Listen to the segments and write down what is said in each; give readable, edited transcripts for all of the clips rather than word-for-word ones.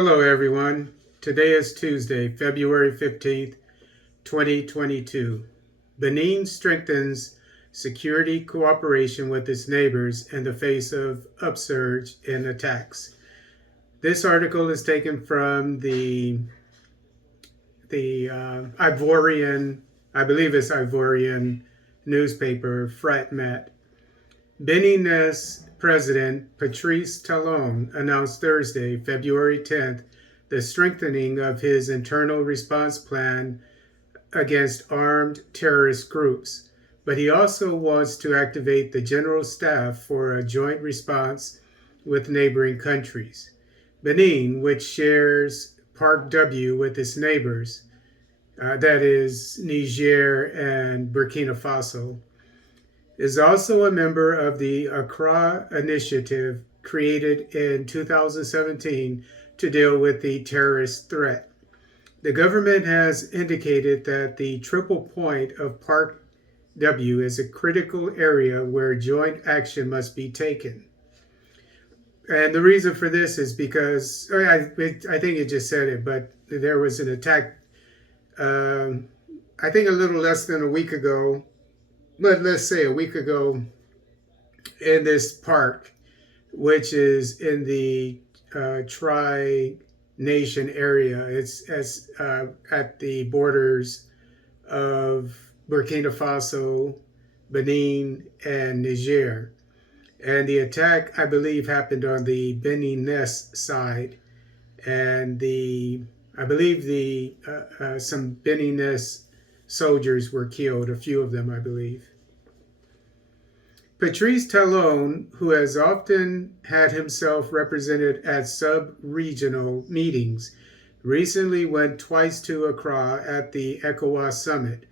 Hello, everyone. Today is Tuesday, February 15th, 2022. Benin strengthens security cooperation with its neighbors in the face of upsurge in attacks. This article is taken from the Ivorian, I believe it's Ivorian newspaper, Fratmet. Beninese President Patrice Talon announced Thursday, February 10th, the strengthening of his internal response plan against armed terrorist groups, but he also wants to activate the general staff for a joint response with neighboring countries. Benin, which shares Park W with its neighbors, that is Niger and Burkina Faso, is also a member of the Accra Initiative created in 2017 to deal with the terrorist threat. The government has indicated that the triple point of Park W is a critical area where joint action must be taken. And the reason for this is because, I think it just said it, but there was an attack, I think a little less than a week ago, but let's say a week ago, in this park, which is in the Tri-Nation area. It's at the borders of Burkina Faso, Benin, and Niger. And the attack, I believe, happened on the Beninese side. And I believe some Beninese soldiers were killed, a few of them, I believe. Patrice Talon, who has often had himself represented at sub-regional meetings, recently went twice to Accra at the ECOWAS summit.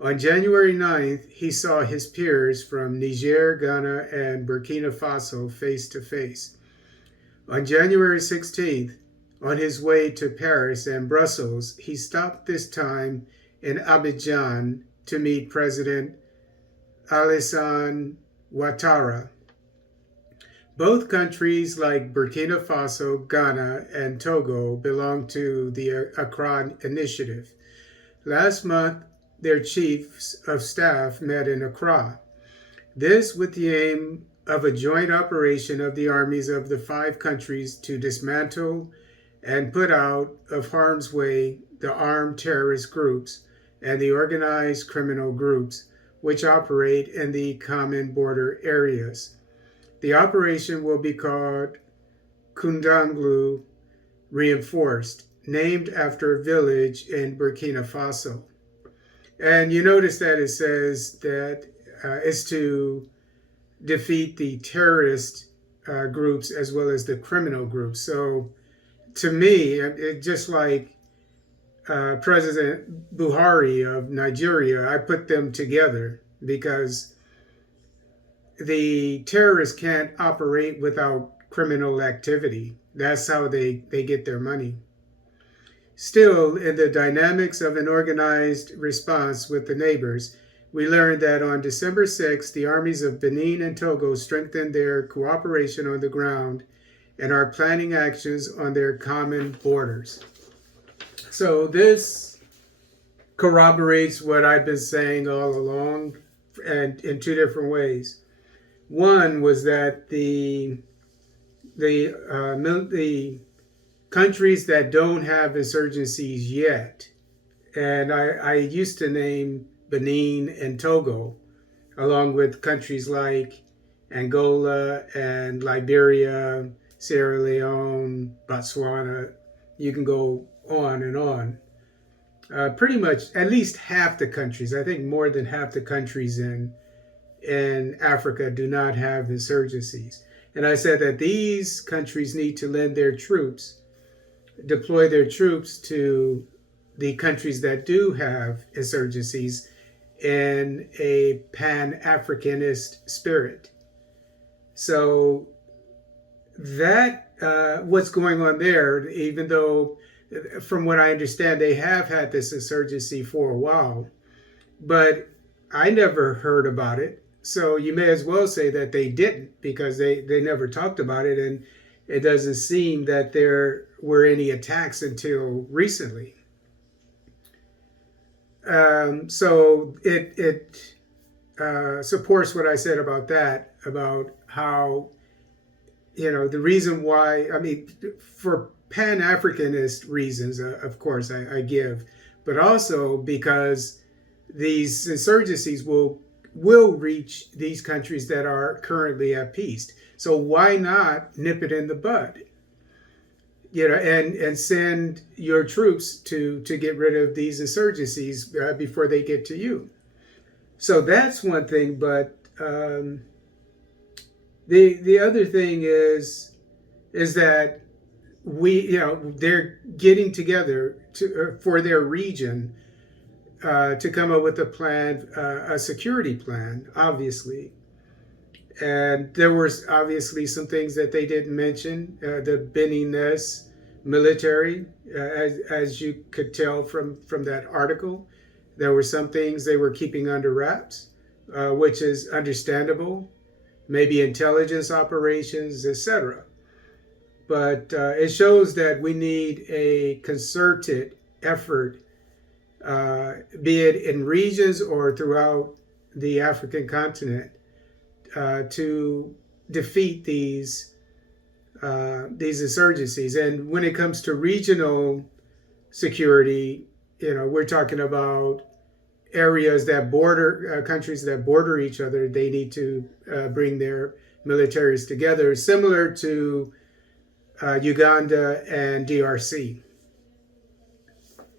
On January 9th, he saw his peers from Niger, Ghana, and Burkina Faso face to face. On January 16th, on his way to Paris and Brussels, he stopped this time in Abidjan to meet President Alassane Ouattara. Both countries, like Burkina Faso, Ghana, and Togo, belong to the Accra Initiative. Last month, their chiefs of staff met in Accra. This with the aim of a joint operation of the armies of the 5 countries to dismantle and put out of harm's way the armed terrorist groups and the organized criminal groups which operate in the common border areas. The operation will be called Kundanglu Reinforced, named after a village in Burkina Faso. And you notice that it says that it's to defeat the terrorist groups as well as the criminal groups. So to me, it just like President Buhari of Nigeria, I put them together because the terrorists can't operate without criminal activity. That's how they get their money. Still, in the dynamics of an organized response with the neighbors, we learned that on December 6th, the armies of Benin and Togo strengthened their cooperation on the ground and are planning actions on their common borders. So this corroborates what I've been saying all along, and in 2 different ways. One was that the countries that don't have insurgencies yet, and I used to name Benin and Togo, along with countries like Angola and Liberia, Sierra Leone, Botswana. You can go on and on. Pretty much at least half the countries, I think more than half the countries in Africa do not have insurgencies. And I said that these countries need to lend their troops, deploy their troops to the countries that do have insurgencies in a Pan-Africanist spirit. So that what's going on there, even though from what I understand, they have had this insurgency for a while, but I never heard about it. So you may as well say that they didn't, because they never talked about it. it doesn't seem that there were any attacks until recently. So it supports what I said about that, about how, the reason why, I mean, for Pan-Africanist reasons, of course, I give, but also because these insurgencies will reach these countries that are currently at peace. So why not nip it in the bud? And send your troops to get rid of these insurgencies before they get to you. So that's one thing. But the other thing is that they're getting together for their region to come up with a plan, a security plan, obviously. And there was obviously some things that they didn't mention. The Beninese military, as you could tell from that article, there were some things they were keeping under wraps, which is understandable. Maybe intelligence operations, etc. But it shows that we need a concerted effort, be it in regions or throughout the African continent, to defeat these insurgencies. And when it comes to regional security, we're talking about areas that border countries that border each other. They need to bring their militaries together, similar to Uganda and DRC.